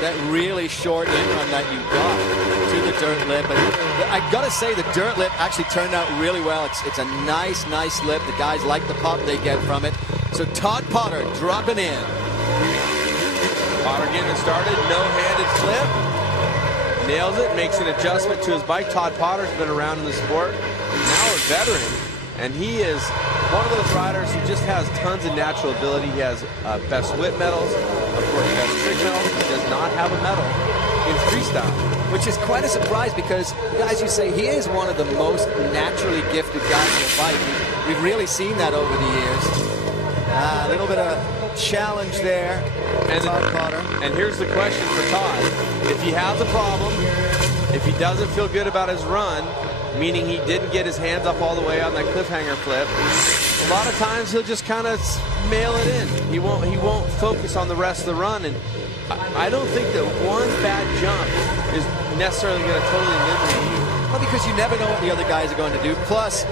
that really short in-run that you got to the dirt lip. And I gotta say, the dirt lip actually turned out really well. It's a nice lip. The guys like the pop they get from it. So Todd Potter dropping in. Potter getting it started, no-handed flip. Nails it, makes an adjustment to his bike. Todd Potter's been around in the sport, now a veteran. And he is one of those riders who just has tons of natural ability. He has best whip medals, of course best trick medals. He does not have a medal in freestyle. Which is quite a surprise because, as you say, he is one of the most naturally gifted guys on the bike. We've really seen that over the years. A little bit of challenge there, and Todd Potter. And here's the question for Todd. If he has a problem, if he doesn't feel good about his run, meaning he didn't get his hands up all the way on that cliffhanger flip, a lot of times he'll just kind of mail it in. He won't focus on the rest of the run. And I don't think that one bad jump is necessarily going to totally eliminate you. Well, because you never know what the other guys are going to do. Plus,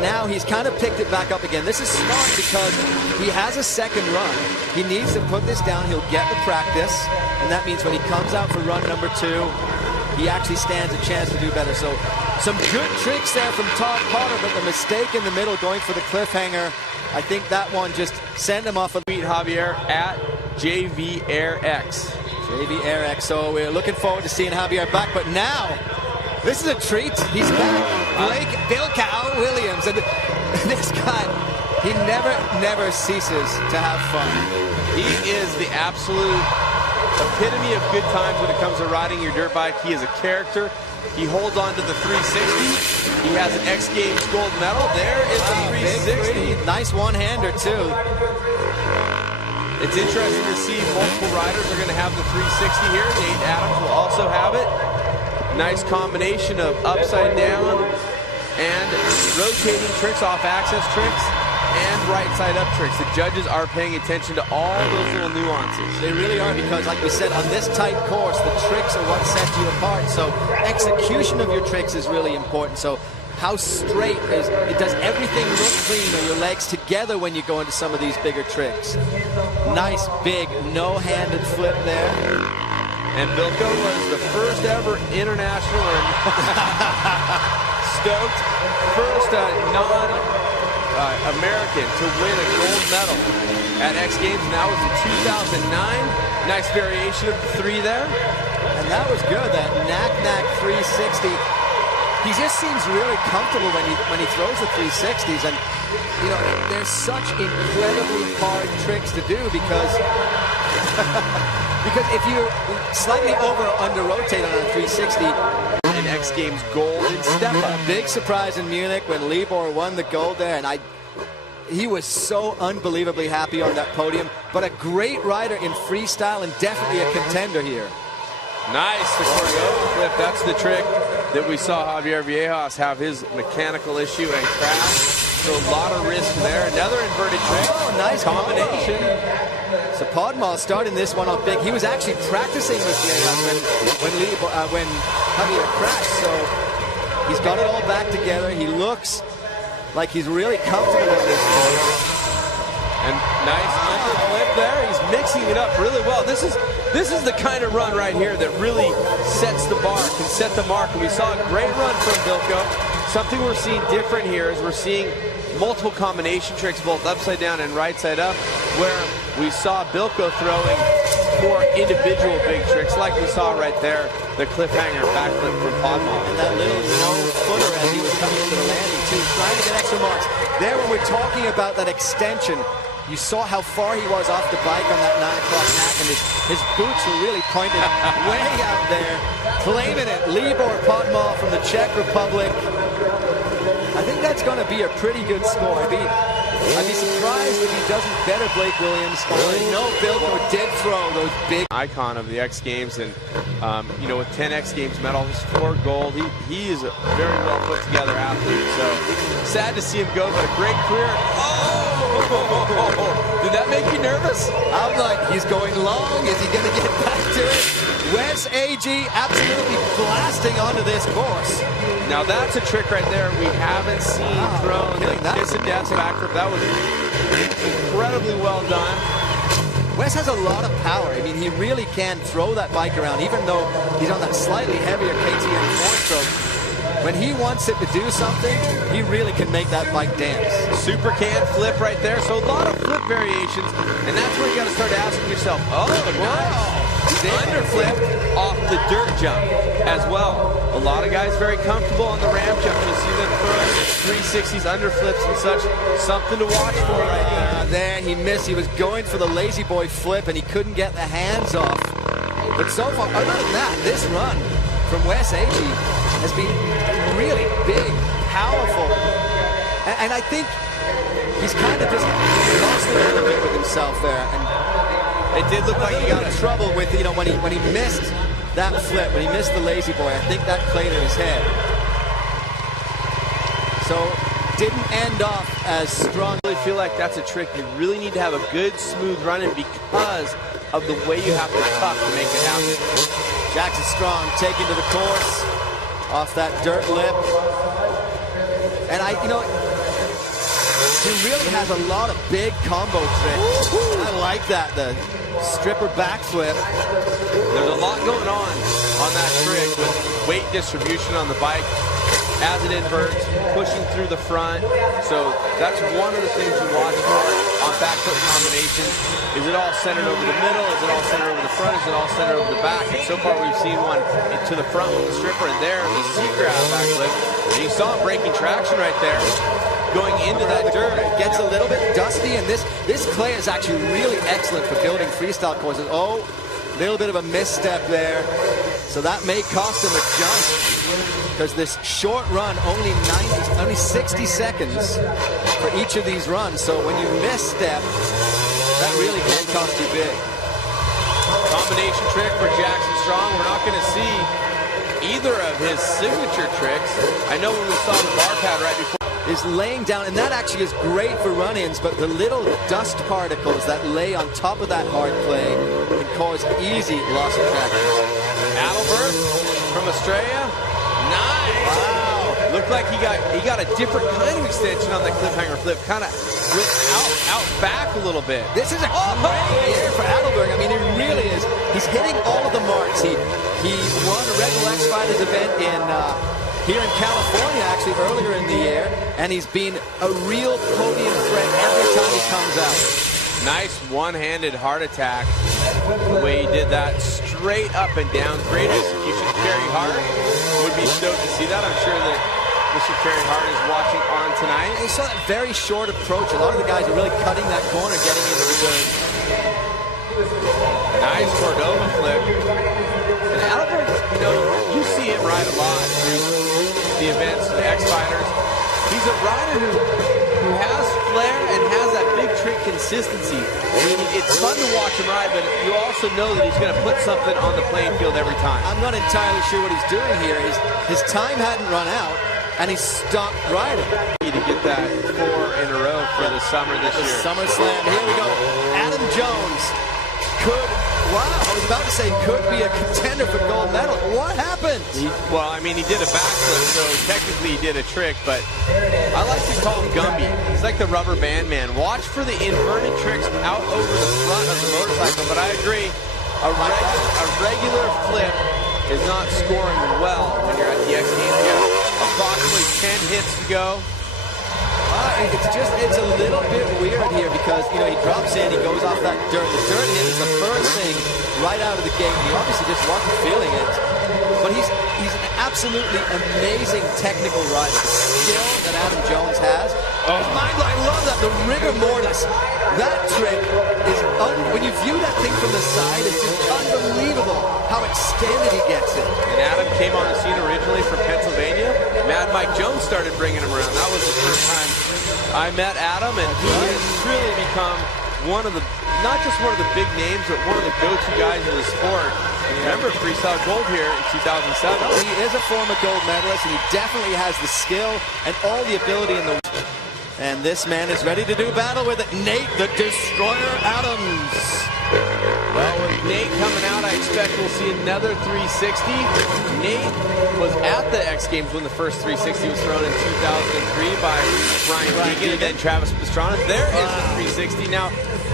now he's kind of picked it back up again. This is smart because he has a second run. He needs to put this down. He'll get the practice. And that means when he comes out for run number 2, he actually stands a chance to do better. So some good tricks there from Todd Potter, but the mistake in the middle going for the cliffhanger, I think that one just sent him off. Tweet Javier at JVAirX. JVAirX. So we're looking forward to seeing Javier back. But now, this is a treat. He's back. Blake Bilkow Williams. And this guy, he never ceases to have fun. He is the absolute epitome of good times when it comes to riding your dirt bike. He is a character. He holds on to the 360. He has an X Games gold medal. There is the 360. Nice one-hander, too. It's interesting to see multiple riders are going to have the 360 here. Nate Adams will also have it. Nice combination of upside down and rotating tricks, off axis tricks, and right side up tricks. The judges are paying attention to all those little nuances. They really are, because like we said, on this tight course, the tricks are what set you apart. So execution of your tricks is really important. So how straight is it? Does everything look clean? Are your legs together when you go into some of these bigger tricks? Nice big no-handed flip there. And Bilko was the first ever international and stoked first non-American to win a gold medal at X Games, and that was in 2009. Nice variation of the 3 there. And that was good, that knack 360. He just seems really comfortable when he throws the 360s, and you know, there's such incredibly hard tricks to do because because if you slightly over or under rotate on a 360, in X Games gold in step up. Big surprise in Munich when Libor won the gold there, and he was so unbelievably happy on that podium. But a great rider in freestyle and definitely a contender here. Nice, the Cordoba flip. That's the trick that we saw Javier Viejas have his mechanical issue and crash. So a lot of risk there. Another inverted trick. Oh, nice combination. So Podmal starting this one off big. He was actually practicing with Viejas when Javier crashed. So he's got it all back together. He looks like he's really comfortable with this course. And nice under flip there. He's mixing it up really well. This is the kind of run right here that really sets the bar, can set the mark. And we saw a great run from Bilko. Something we're seeing different here is we're seeing multiple combination tricks, both upside down and right side up, where we saw Bilko throwing 4 individual big tricks, like we saw right there, the cliffhanger backflip from Podmal. And that little no-footer as he was coming into the landing, too, trying to get extra marks. There, when we're talking about that extension, you saw how far he was off the bike on that 9 o'clock knack, and his boots were really pointed way out there. Claiming it, Libor Podmal from the Czech Republic. I think that's going to be a pretty good score. I'd be surprised if he doesn't better Blake Williams. I know Bilko did throw those big... Icon of the X Games, and you know, with 10 X Games medals, 4 gold, he is a very well put together athlete. So sad to see him go, but a great career. Oh! Did that make you nervous? I'm like, he's going long. Is he going to get back to it? Wes A.G. absolutely blasting onto this course. Now that's a trick right there we haven't seen thrown. The kiss and death backflip. That was incredibly well done. Wes has a lot of power. I mean, he really can throw that bike around, even though he's on that slightly heavier KTM 4-stroke. When he wants it to do something, he really can make that bike dance. Super can flip right there. So a lot of flip variations, and that's where you got to start asking yourself, oh, wow. Underflip off the dirt jump as well. A lot of guys very comfortable on the ramp jump. You'll see them throw 360s, underflips and such. Something to watch for right there. There, he missed. He was going for the lazy boy flip, and he couldn't get the hands off. But so far, other than that, this run from Wes Agee has been really big, powerful. And I think he's kind of just lost it a little bit with himself there. And it did look like he got in trouble with, you know, when he missed that flip, when he missed the lazy boy. I think that played in his head. So didn't end off as strong. I really feel like that's a trick you really need to have a good, smooth run in because of the way you have to tuck to make it happen. Jackson Strong taking to the course off that dirt lip. And you know, he really has a lot of big combo tricks. I like that, the stripper backflip. There's a lot going on that trick with weight distribution on the bike as it inverts, pushing through the front. So that's one of the things you watch for on backflip combinations. Is it all centered over the middle? Is it all centered over the front? Is it all centered over the back? And so far we've seen one to the front with the stripper, and there the C-grab backflip. And you saw him breaking traction right there, going into that dirt. It gets a little bit dusty, and this clay is actually really excellent for building freestyle courses. Oh, a little bit of a misstep there. So that may cost him a jump, because this short run, only 60 seconds for each of these runs. So when you misstep, that really can cost you big. Combination trick for Jackson Strong. We're not going to see either of his signature tricks. I know when we saw the bar pad right before, is laying down, and that actually is great for run-ins, but the little dust particles that lay on top of that hard clay can cause easy loss of traction. Adalbert from Australia. Nice. Wow. Looked like he got a different kind of extension on that cliffhanger flip, kind of went out back a little bit. This is a great year for Adalbert. I mean, he really is. He's hitting all of the marks. He won a Red Bull X Fighters event here in California, actually, earlier in the year, and he's been a real podium threat every time he comes out. Nice one-handed heart attack. The way he did that, straight up and down. Great execution. Carey Hart would be stoked to see that. I'm sure that Mr. Carey Hart is watching on tonight. You saw that very short approach. A lot of the guys are really cutting that corner, getting into the dirt. Nice Cordova flip. And Adalbert, you know, you see him ride a lot through the events, the X Fighters. He's a rider who has flair and has that big trick consistency. I mean, it's fun to watch him ride, but you also know that he's going to put something on the playing field every time. I'm not entirely sure what he's doing here. His time hadn't run out, and he stopped riding. To get that 4 in a row for the summer this year. SummerSlam. Here we go. Adam Jones I was about to say could be a contender for gold medal. What happened? Well, I mean, he did a backflip, so technically he did a trick, but I like to call him Gumby. He's like the rubber band man. Watch for the inverted tricks out over the front of the motorcycle, but I agree, a regular flip is not scoring well when you're at the X Games. You have approximately 10 hits to go. It's a little bit weird here because, you know, he drops in, he goes off that dirt. The dirt hit is the first thing right out of the gate. He obviously just wasn't feeling it. But he's an absolutely amazing technical rider. The skill that Adam Jones has. I love that. The rigor mortis. That trick is, when you view that thing from the side, it's just unbelievable how extended he gets it. And Adam came on the scene originally from Pennsylvania. Mad Mike Jones started bringing him around. That was the first time I met Adam, and he has really become one of the, not just one of the big names, but one of the go-to guys in the sport. And remember, Frestyle Gold here in 2007. He is a former gold medalist, and he definitely has the skill and all the ability in the... And this man is ready to do battle with Nate the Destroyer Adams. Well, with Nate coming out, I expect we'll see another 360. Nate was at the X Games when the first 360 was thrown in 2003 by Brian Keegan and then Travis Pastrana. There is the 360. Now,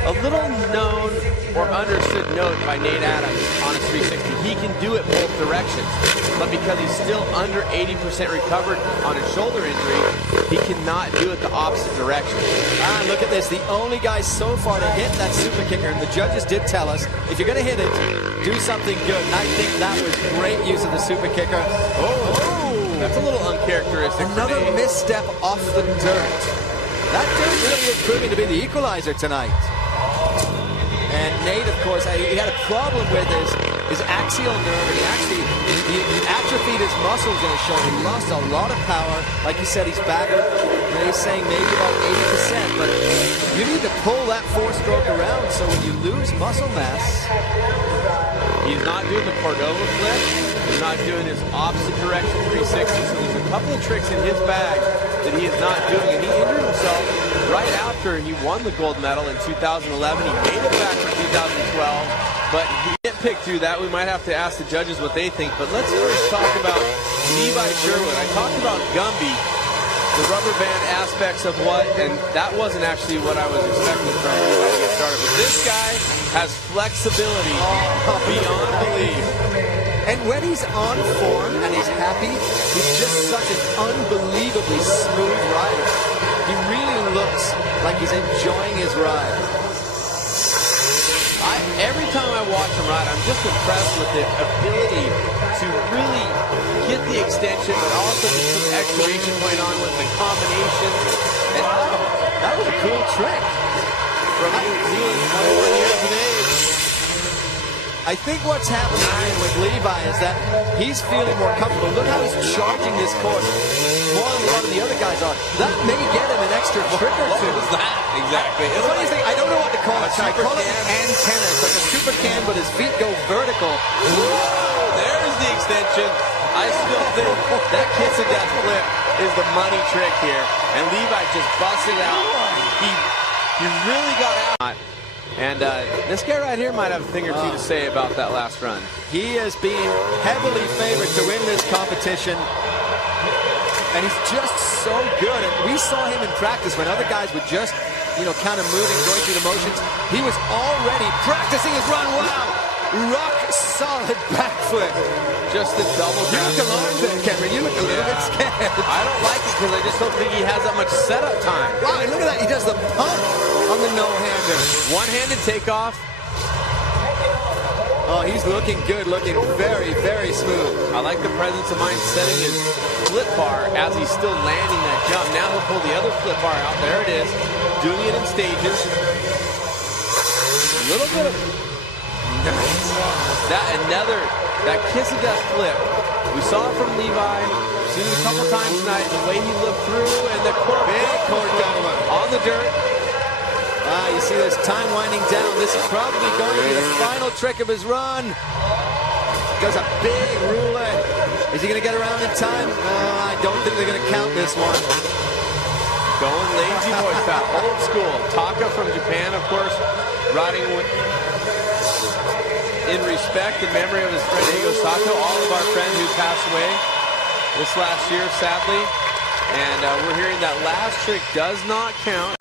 a little known or understood note by Nate Adams on his 360. He can do it both directions, but because he's still under 80% recovered on his shoulder injury, he cannot do it the opposite direction. Ah, look at this. The only guy so far to hit that super kicker, and the judges did tell us, if you're going to hit it, do something good. And I think that was great use of the super kicker. Oh, that's a little uncharacteristic. Another misstep off the dirt. That dirt really is proving to be the equalizer tonight. And Nate, of course, he had a problem with his axial nerve, and he atrophied his muscles in his shoulder. He lost a lot of power. Like you said, he's battered. And he's saying maybe about 80%, but you need to pull that four-stroke around, so when you lose muscle mass... He's not doing the Cordova flip. He's not doing his opposite direction 360. So there's a couple of tricks in his bag that he is not doing. And he injured himself right after he won the gold medal in 2011. He made it back for 2012, but he didn't pick through that. We might have to ask the judges what they think. But let's first talk about Levi Sherwood. I talked about Gumby, the rubber band aspects of what, and that wasn't actually what I was expecting from him to get started. But this guy has flexibility beyond belief. And when he's on form and he's happy, he's just such an unbelievably smooth rider. He really looks like he's enjoying his ride. Every time I watch him ride, I'm just impressed with the ability to really get the extension, but also just some exclamation point on with the combination. And that was a cool trick. From New Zealand, 21 years of age. I think what's happening here with Levi is that he's feeling more comfortable. Look how he's charging this course more than a lot of the other guys are. That may get him an extra trick or two. What was that? Exactly. The funniest thing, I don't know what to call it. I call it an antenna. It's like a super can, but his feet go vertical. Whoa, there's the extension. I still think that kiss of death flip is the money trick here. And Levi just busted out. He really got out. And this guy right here might have a thing or two to say about that last run. He is being heavily favored to win this competition. And he's just so good. And we saw him in practice when other guys would just, kind of moving, going through the motions. He was already practicing his run. Wow! Rock solid backflip. Just a double You look alarmed there, Cameron. You look a little bit scared. I don't like it because I just don't think he has that much setup time. Wow, and look at that. He does the pump on the no-hander. One-handed takeoff. Oh, he's looking good, looking very, very smooth. I like the presence of mind setting his flip bar as he's still landing that jump. Now he'll pull the other flip bar out. There it is. Doing it in stages. A little bit of... Nice. That kiss of death flip. We saw it from Levi. Seen it a couple times tonight. The way he looked through and the Cordova on the dirt. You see there's time winding down. This is probably going to be the final trick of his run. Does a big roulette. Is he going to get around in time? I don't think they're going to count this one. Going lazy boy style, old school. Taka from Japan, of course, riding in respect and memory of his friend Eigo Sato, all of our friends who passed away this last year, sadly. And we're hearing that last trick does not count.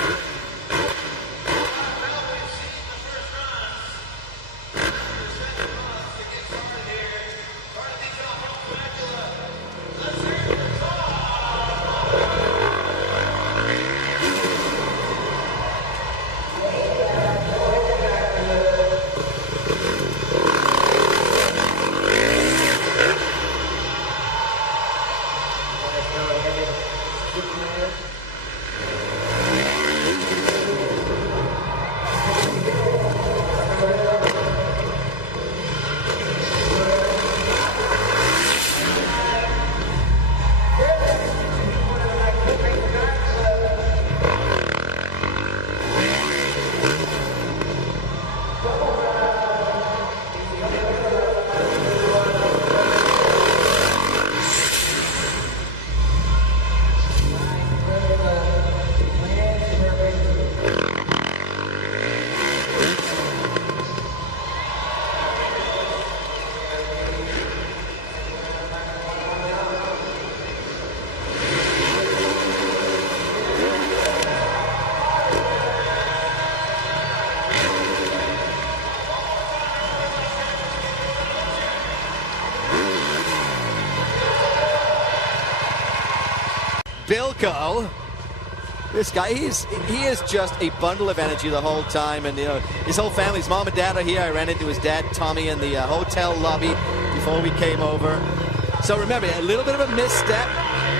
Bilko. This guy, he is just a bundle of energy the whole time, and his whole family, his mom and dad are here. I ran into his dad, Tommy, in the hotel lobby before we came over. So remember, a little bit of a misstep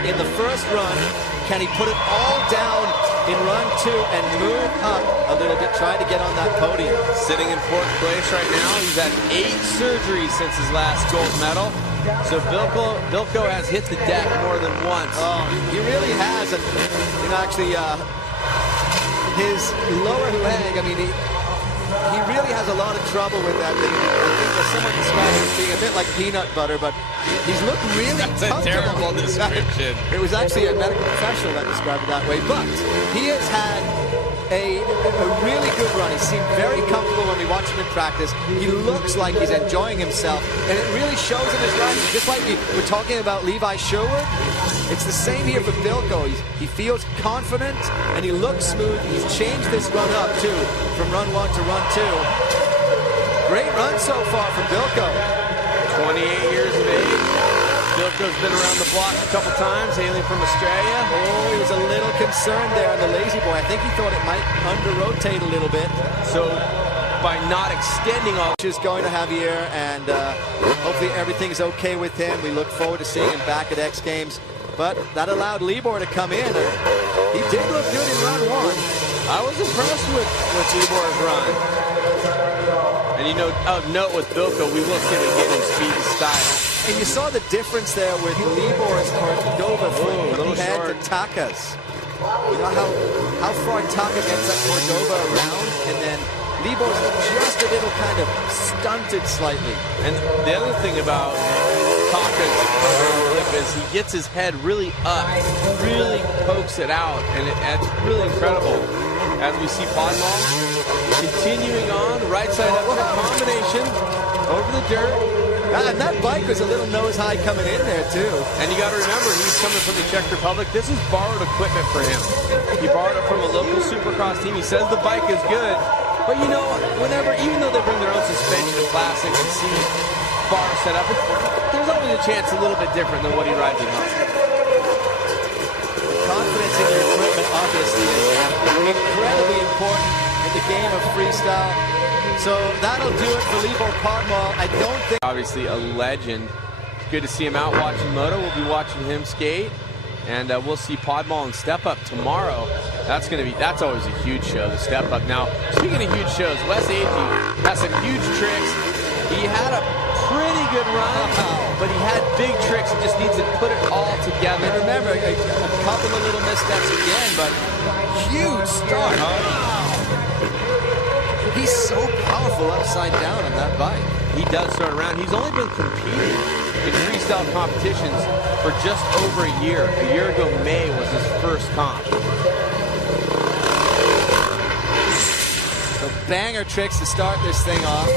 in the first run. Can he put it all down in run 2 and move up a little bit, trying to get on that podium? Sitting in 4th place right now. He's had 8 surgeries since his last gold medal. So Bilko has hit the deck more than once. Oh, he really has. And actually, his lower leg, I mean, he really has a lot of trouble with that thing. I think that someone described it as being a bit like peanut butter, but he's looked really That's a terrible description. It was actually a medical professional that described it that way. But he has had a really good run. He seemed very comfortable when we watched him in practice. He looks like he's enjoying himself, and it really shows in his riding. Just like we were talking about Levi Sherwood, it's the same here for Bilko. He feels confident, and he looks smooth. He's changed this run up, too, from run 1 to run 2. Great run so far from Bilko. 28 years of age. Bilko's been around the block a couple times, hailing from Australia. Oh, he was a little concerned there on the lazy boy. I think he thought it might under-rotate a little bit. So by not extending all... Just going to Javier, and hopefully everything's okay with him. We look forward to seeing him back at X Games. But that allowed Libor to come in. And he did look good in run 1. I was impressed with Libor's run. And of note with Bilko, we will see him again in speed and style. And you saw the difference there with Libor's Cordova from head to Taka's. You know how far Taka gets that Cordova around, and then Libor's just a little kind of stunted slightly. And the other thing about Taka's flip is he gets his head really up, really pokes it out, and it's really incredible. As we see Podmall continuing on, right side up combination over the dirt. And that bike was a little nose high coming in there too. And you got to remember, he's coming from the Czech Republic. This is borrowed equipment for him. He borrowed it from a local supercross team. He says the bike is good, but even though they bring their own suspension and plastics and see bar set up, there's always a chance a little bit different than what he rides at home. Confidence in your equipment obviously is incredibly important in the game of freestyle. So that'll do it for Libor Podmall. I don't think... Obviously a legend. Good to see him out watching Moto. We'll be watching him skate. And we'll see Podmall and Step Up tomorrow. That's always a huge show, the Step Up. Now, speaking of huge shows, Wes Agee has some huge tricks. He had a pretty good run, but he had big tricks. He just needs to put it all together. And remember, a couple of little missteps again, but huge start. He's so powerful upside down on that bike. He does start around. He's only been competing in freestyle competitions for just over a year. A year ago, May was his first comp. So banger tricks to start this thing off.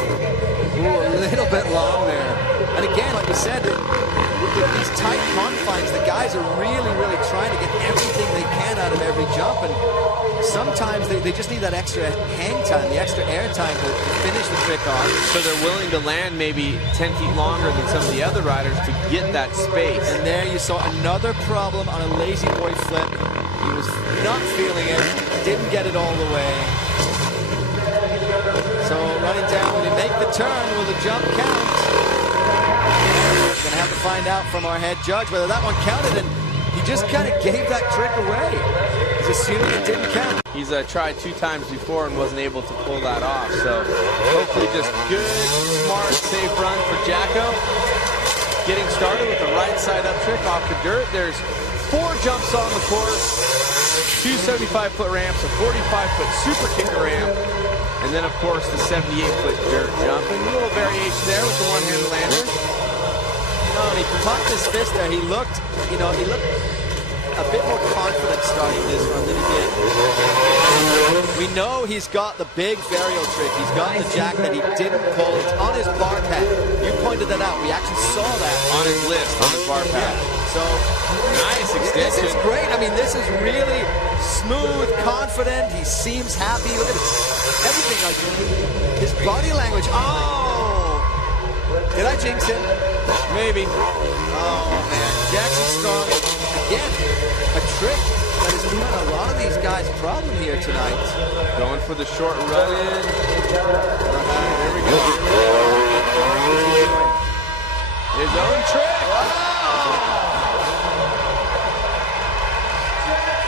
Ooh, a little bit long there. And again, like we said, with these tight confines, the guys are really, really trying to get everything they can out of every jump. And sometimes they just need that extra hang time, the extra air time to finish the trick off. So they're willing to land maybe 10 feet longer than some of the other riders to get that space. And there you saw another problem on a lazy boy flip. He was not feeling it, didn't get it all the way. So running down, when he make the turn, will the jump count? We're going to have to find out from our head judge whether that one counted, and he just kind of gave that trick away. He's assuming it didn't count. He's tried 2 times before and wasn't able to pull that off. So hopefully just good, smart, safe run for Jacko. Getting started with the right side up trick off the dirt. There's 4 jumps on the course, 2 75-foot ramps, a 45-foot super kicker ramp, and then of course the 78-foot dirt jump. And a little variation there with the one-handed lander. Oh, and he popped his fist there. He looked a bit more confident starting this run than he did. We know he's got the big varial trick. He's got the jack that he didn't pull. It's on his bar pad. You pointed that out. We actually saw that. On his list, on his bar pad. Yeah. So, nice extension. This is great. I mean, this is really smooth, confident. He seems happy. Look at everything. Like his body language. Oh! Did I jinx him? Maybe. Oh, man. Jackson Strong, again, a trick that is doing a lot of these guys a problem here tonight. Going for the short run in. There we go. His own trick.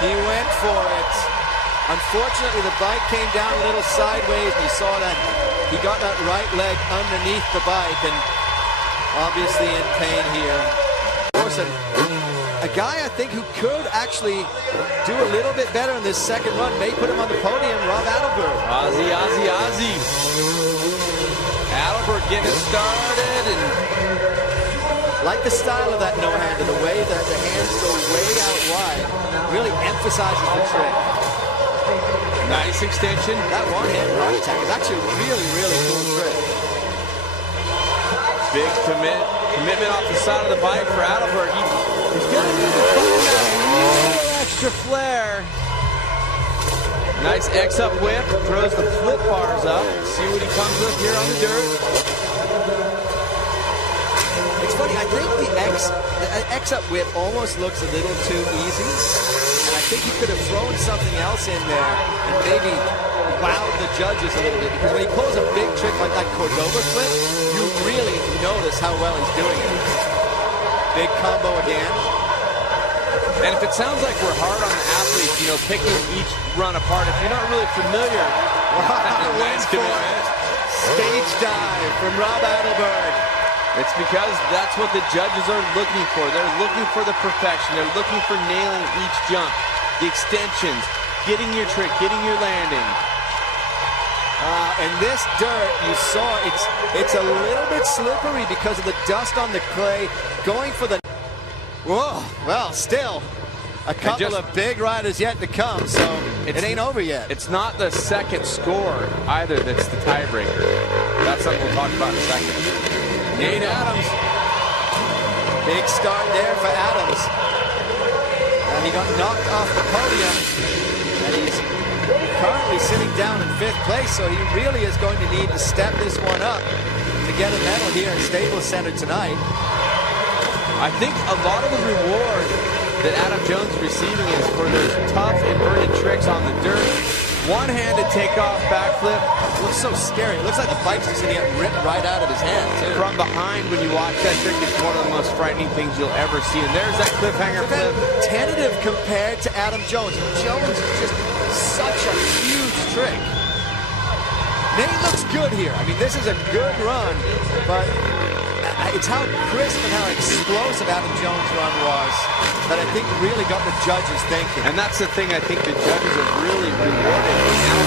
He went for it. Unfortunately, the bike came down a little sideways, and you saw that he got that right leg underneath the bike, and obviously in pain here. A guy I think who could actually do a little bit better in this second run, may put him on the podium, Rob Adalberg. Ozzy. Adalberg getting it started, and like the style of that no-hander, the way that the hands go way out wide, really emphasizes the trick. Nice extension. That one-hand rock attack is actually a really, really cool trick. Big commitment off the side of the bike for Adalberg. He's going to need to find that little extra flair. Nice X-up whip. Throws the flip bars up. See what he comes with here on the dirt. It's funny, I think the X-up whip almost looks a little too easy. And I think he could have thrown something else in there and maybe wowed the judges a little bit. Because when he pulls a big trick like that Cordova flip, you really notice how well he's doing it. Big combo again. And if it sounds like we're hard on the athletes, you know, picking each run apart, if you're not really familiar, nice commitment. Stage dive from Rob Adalberg. It's because that's what the judges are looking for. They're looking for the perfection. They're looking for nailing each jump, the extensions, getting your trick, getting your landing. And this dirt, you saw, it's a little bit slippery because of the dust on the clay. Going for the... Whoa, well, still, a couple of big riders yet to come, so it ain't over yet. It's not the second score either that's the tiebreaker. That's something we'll talk about in a second. Nate Adams. Big start there for Adams. And he got knocked off the podium. And he's currently sitting down in 5th place, so he really is going to need to step this one up to get a medal here at Staples Center tonight. I think a lot of the reward that Adam Jones is receiving is for those tough inverted tricks on the dirt. One-handed takeoff backflip. Looks so scary. It looks like the bike's just going to get ripped right out of his hand, too. From behind, when you watch that trick, it's one of the most frightening things you'll ever see. And there's that cliffhanger flip. Tentative compared to Adam Jones. Jones is just such a huge trick. Nate looks good here. I mean, this is a good run, but it's how crisp and how explosive Adam Jones' run was that I think really got the judges thinking. And that's the thing I think the judges have really rewarded.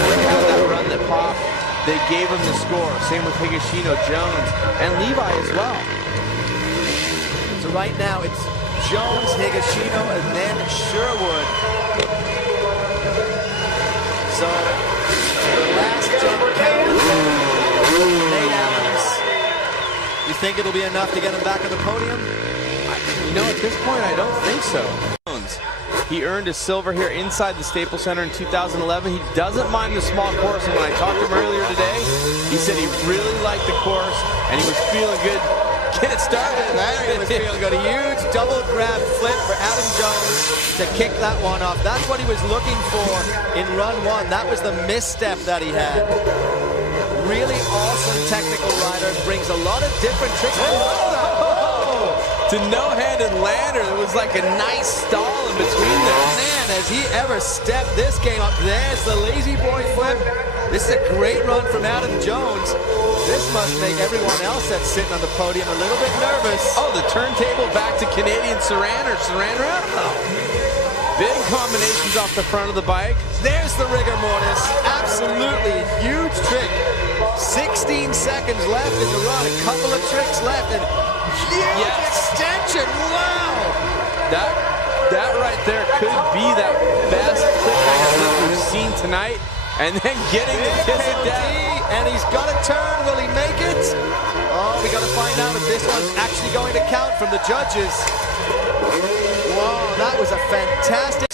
Look how that run that popped, they gave him the score. Same with Higashino, Jones, and Levi as well. So right now it's Jones, Higashino, and then Sherwood. So the last jump counted. Nate Adams. You think it'll be enough to get him back on the podium? You know, at this point, I don't think so. He earned his silver here inside the Staples Center in 2011. He doesn't mind the small course, and when I talked to him earlier today, he said he really liked the course, and he was feeling good. Get it started. He was feeling good. A huge double grab flip for Adam Jones to kick that one off. That's what he was looking for in run 1. That was the misstep that he had. Really awesome technical rider. Brings a lot of different tricks. To no-handed lander. It was like a nice stall in between them. Man, has he ever stepped this game up. There's the lazy boy flip. This is a great run from Adam Jones. This must make everyone else that's sitting on the podium a little bit nervous. Oh, the turntable back to Canadian Saran or Saran Wrap. Big combinations off the front of the bike. There's the rigor mortis. Absolutely huge trick. 16 seconds left in the run. A couple of tricks left. And huge extension. Wow. That right there could be that best cliffhanger we've seen tonight. And then getting the kiss of death. And he's got to turn. Will he make it? Oh, we got to find out if this one's actually going to count from the judges. Whoa, that was a fantastic.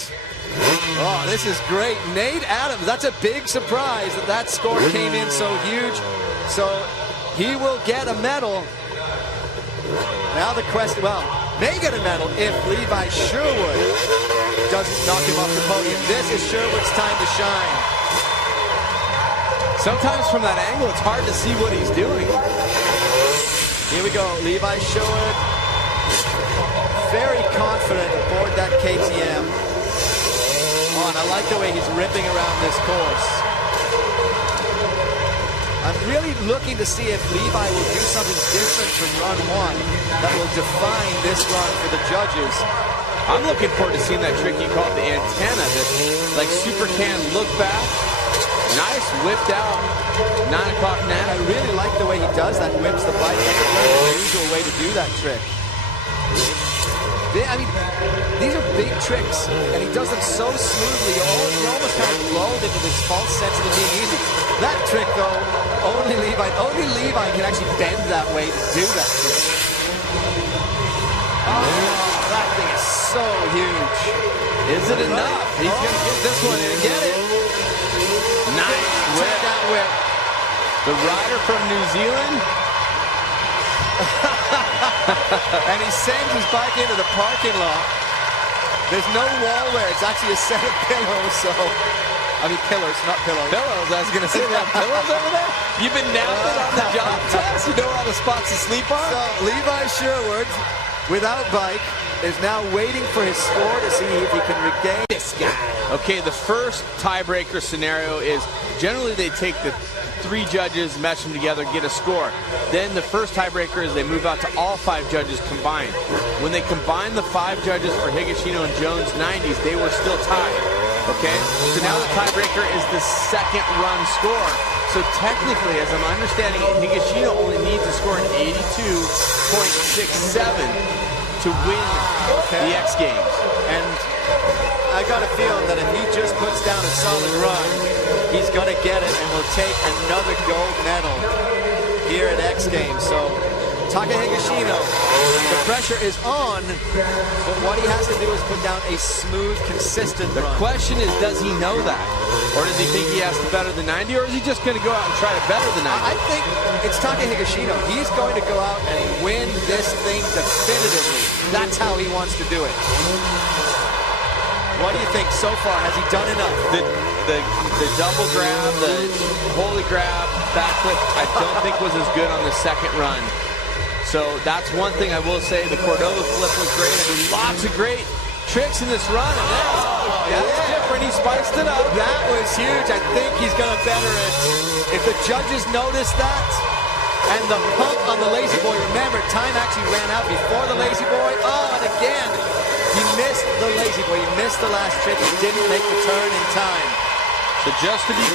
Oh, this is great. Nate Adams, that's a big surprise that that score came in so huge. So he will get a medal. Now the question, well, may get a medal if Levi Sherwood doesn't knock him off the podium. This is Sherwood's time to shine. Sometimes from that angle, it's hard to see what he's doing. Here we go, Levi Sherwood. Very confident aboard that KTM. Oh, and I like the way he's ripping around this course. I'm really looking to see if Levi will do something different from run one that will define this run for the judges. I'm looking forward to seeing that trick he called the antenna, this like super can look back. Nice whipped out 9 o'clock nap. I really like the way he does that, whips the bike. That's a very unusual way to do that trick. I mean, these are big tricks, and he does them so smoothly. You're almost kind of lulled into this false sense of it being easy. That trick, though, only Levi can actually bend that way to do that trick. Oh, that thing is so huge. Is it enough? He's going to get this one in. Get it. Nice whip. Take that whip. The rider from New Zealand. And he sends his bike into the parking lot. There's no wall there. It's actually a set of pillows, so... I mean pillars, not pillows. Pillows, I was going to say they have pillows over there? You've been napping on the job test? You know all the spots to sleep on? So Levi Sherwood, without bike, is now waiting for his score to see if he can regain this guy. Okay, the first tiebreaker scenario is generally they take the 3 judges, mesh them together, get a score. Then the first tiebreaker is they move out to all 5 judges combined. When they combine the 5 judges for Higashino and Jones 90s, they were still tied. Okay? So now the tiebreaker is the second run score. So technically, as I'm understanding it, Higashino only needs to score an 82.67 to win the X Games. And I got a feeling that if he just puts down a solid run, he's going to get it and will take another gold medal here at X Games. So Taka Higashino, the pressure is on, but what he has to do is put down a smooth, consistent run. The question is, does he know that? Or does he think he has to better the 90? Or is he just going to go out and try to better the 90? I think it's Taka Higashino. He's going to go out and win this thing definitively. That's how he wants to do it. What do you think so far? Has he done enough? The double grab, the holy grab, backflip, I don't think was as good on the second run. So that's one thing I will say. The Cordova flip was great. I mean, lots of great tricks in this run. And that's different. He spiced it up. That was huge. I think he's going to better it. If the judges notice that, and the pump on the Lazy Boy, remember, time actually ran out before the Lazy Boy. Oh, and again, he missed the Lazy Boy. He missed the last trick. He didn't make the turn in time. So just to be